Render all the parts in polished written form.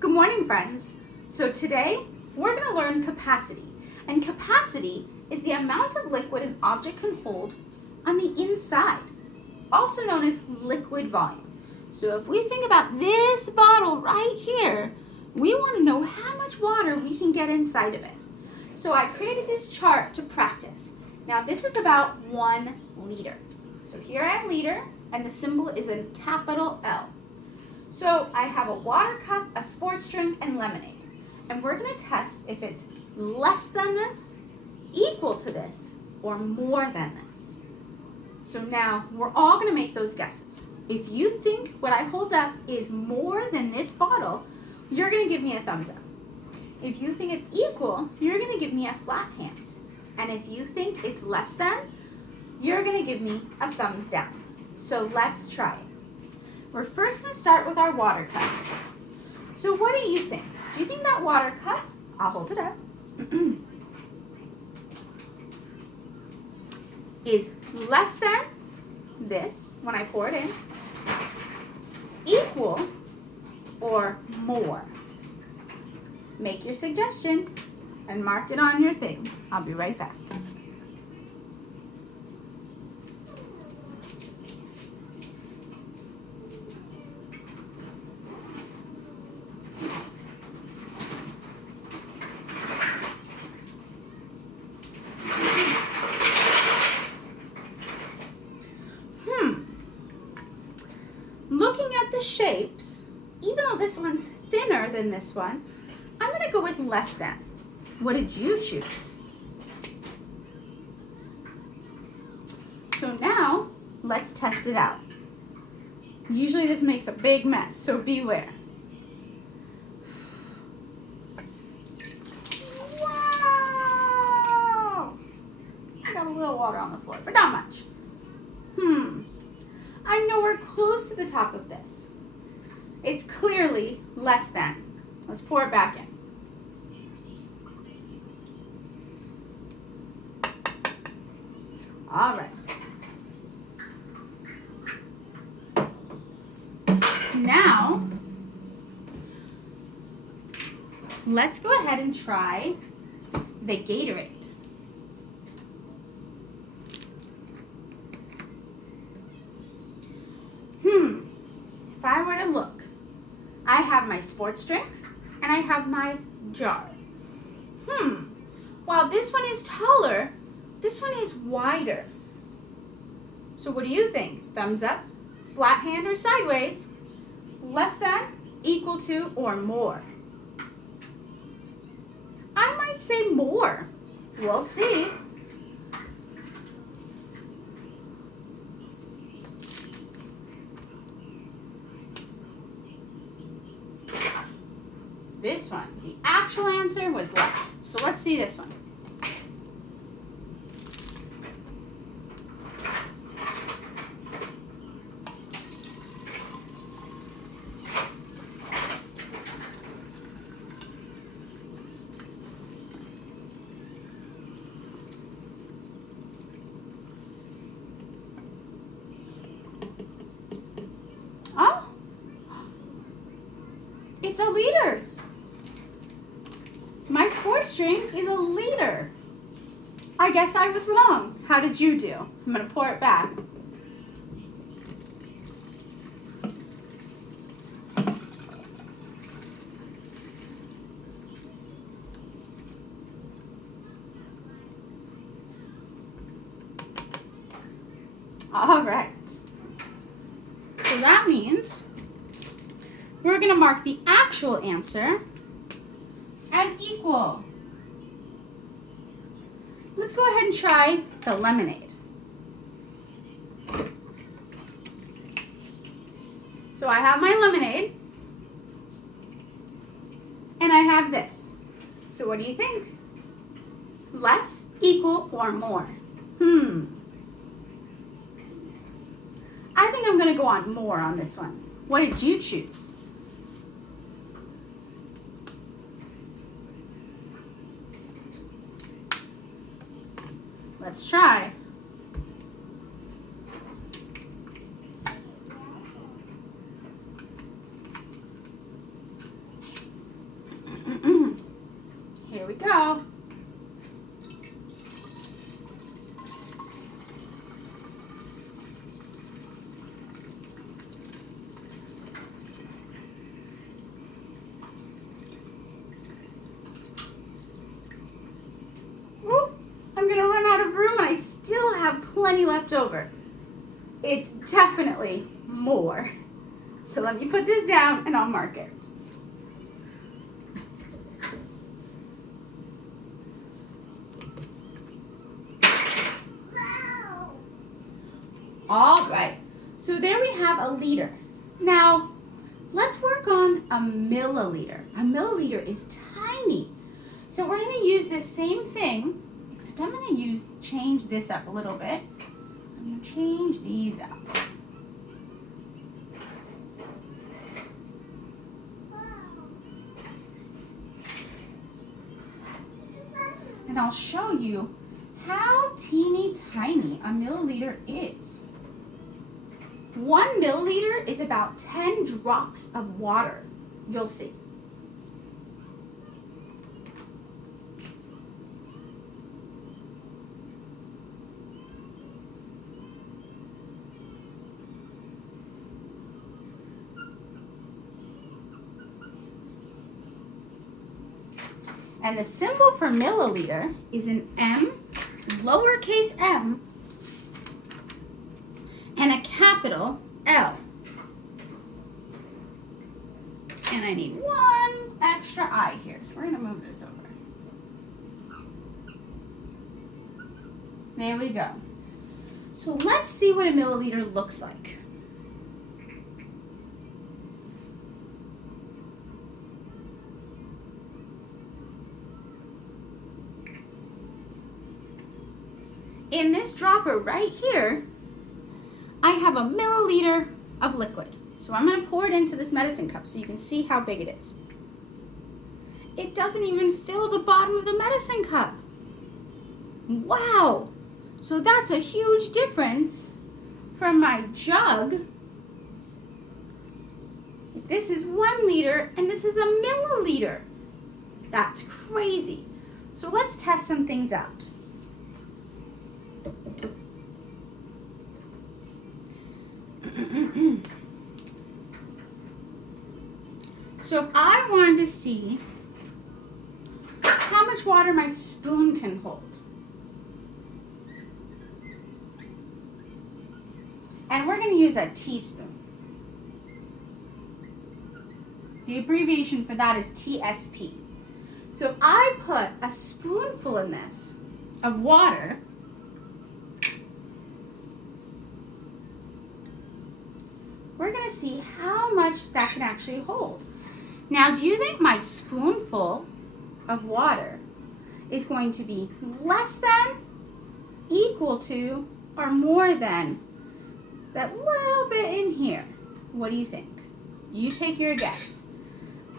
Good morning, friends. So today we're going to learn capacity. And capacity is the amount of liquid an object can hold on the inside, also known as liquid volume. So if we think about this bottle right here, we want to know how much water we can get inside of it. So I created this chart to practice. Now this is about 1 liter. So here I have liter, and the symbol is a capital L. So I have a water cup, a sports drink, and lemonade. And we're going to test if it's less than this, equal to this, or more than this. So now we're all going to make those guesses. If you think what I hold up is more than this bottle, you're going to give me a thumbs up. If you think it's equal, you're going to give me a flat hand. And if you think it's less than, you're going to give me a thumbs down. So let's try it. We're first going to start with our water cup. So what do you think? Do you think that water cup, I'll hold it up, is less than this when I pour it in, equal, or more? Make your suggestion and mark it on your thing. I'll be right back. Looking at the shapes, even though this one's thinner than this one, I'm going to go with less than. What did you choose? So now, let's test it out. Usually this makes a big mess, so beware. Wow! I got a little water on the floor, but not much. I'm nowhere close to the top of this. It's clearly less than. Let's pour it back in. All right. Now, let's go ahead and try the Gatorade. If I were to look, I have my sports drink and I have my jar. While this one is taller, this one is wider. So what do you think? Thumbs up, flat hand, or sideways? Less than, equal to, or more? I might say more. We'll see. This one, the actual answer was less. So let's see this one. Oh, it's a liter. My sports drink is a liter. I guess I was wrong. How did you do? I'm going to pour it back. All right. So that means we're going to mark the actual answer as equal. Let's go ahead and try the lemonade. So I have my lemonade, and I have this. So what do you think? Less, equal, or more? I think I'm going to go on more on this one. What did you choose? Let's try. Here we go. I'm gonna run out of room and I still have plenty left over. It's definitely more. So let me put this down and I'll mark it. All right, so there we have a liter. Now, let's work on a milliliter. A milliliter is tiny. So we're gonna use this same thing, except I'm gonna change this up a little bit. I'm gonna change these up. And I'll show you how teeny tiny a milliliter is. 1 milliliter is about 10 drops of water. You'll see. And the symbol for milliliter is an M, lowercase m, and a capital L. And I need one extra I here, so we're gonna move this over. There we go. So let's see what a milliliter looks like. In this dropper right here, I have a milliliter of liquid. So I'm going to pour it into this medicine cup so you can see how big it is. It doesn't even fill the bottom of the medicine cup. Wow! So that's a huge difference from my jug. This is 1 liter and this is a milliliter. That's crazy. So let's test some things out. So if I wanted to see how much water my spoon can hold, and we're going to use a teaspoon. The abbreviation for that is TSP. So if I put a spoonful in this of water, we're going to see how much that can actually hold. Now, do you think my spoonful of water is going to be less than, equal to, or more than that little bit in here? What do you think? You take your guess.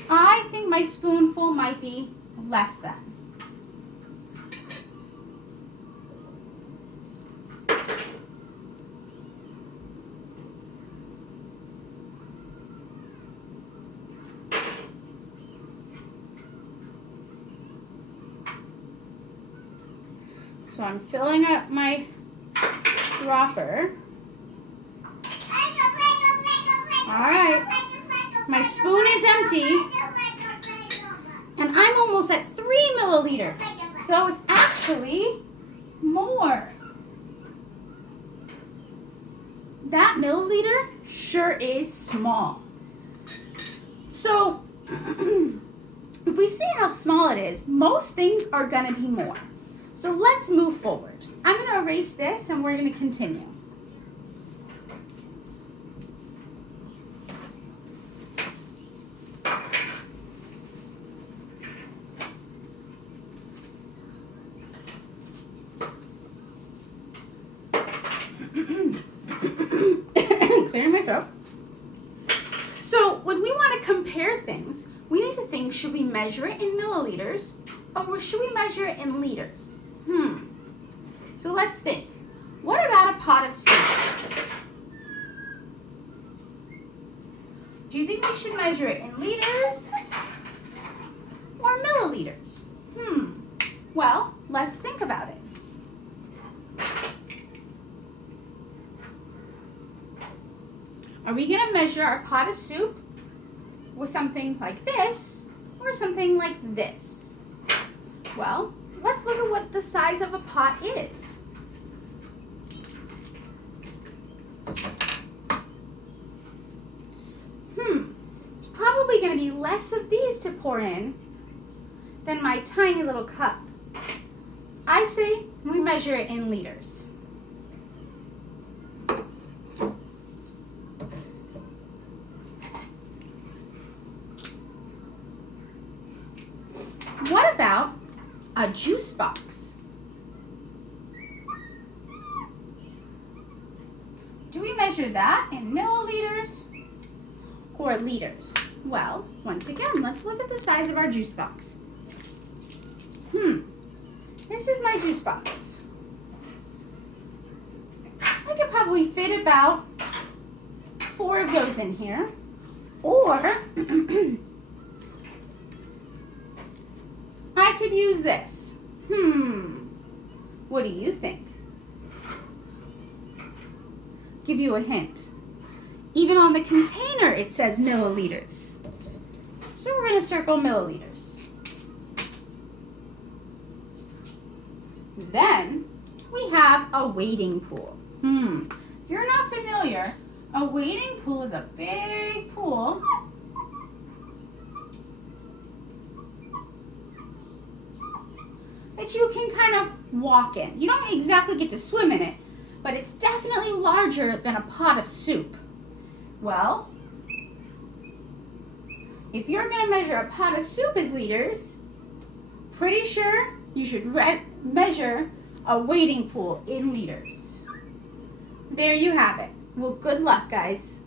I think my spoonful might be less than. So I'm filling up my dropper. All right, my spoon is empty, and I'm almost at 3 milliliters. So it's actually more. That milliliter sure is small. So if we see how small it is, most things are gonna be more. So let's move forward. I'm going to erase this and we're going to continue. Clearing my throat. So when we want to compare things, we need to think, should we measure it in milliliters or should we measure it in liters? So let's think. What about a pot of soup? Do you think we should measure it in liters or milliliters? Well, let's think about it. Are we going to measure our pot of soup with something like this or something like this? Well, let's look at what the size of a pot is. It's probably going to be less of these to pour in than my tiny little cup. I say we measure it in liters. What about a juice box? Do we measure that in milliliters or liters? Well, once again, let's look at the size of our juice box. This is my juice box. I could probably fit about 4 of those in here, or I could use this. What do you think? Give you a hint. Even on the container it says milliliters. So we're going to circle milliliters. Then we have a wading pool. If you're not familiar, a wading pool is a big pool that you can kind of walk in. You don't exactly get to swim in it, but it's definitely larger than a pot of soup. Well, if you're going to measure a pot of soup as liters, pretty sure you should measure a wading pool in liters. There you have it. Well, good luck, guys.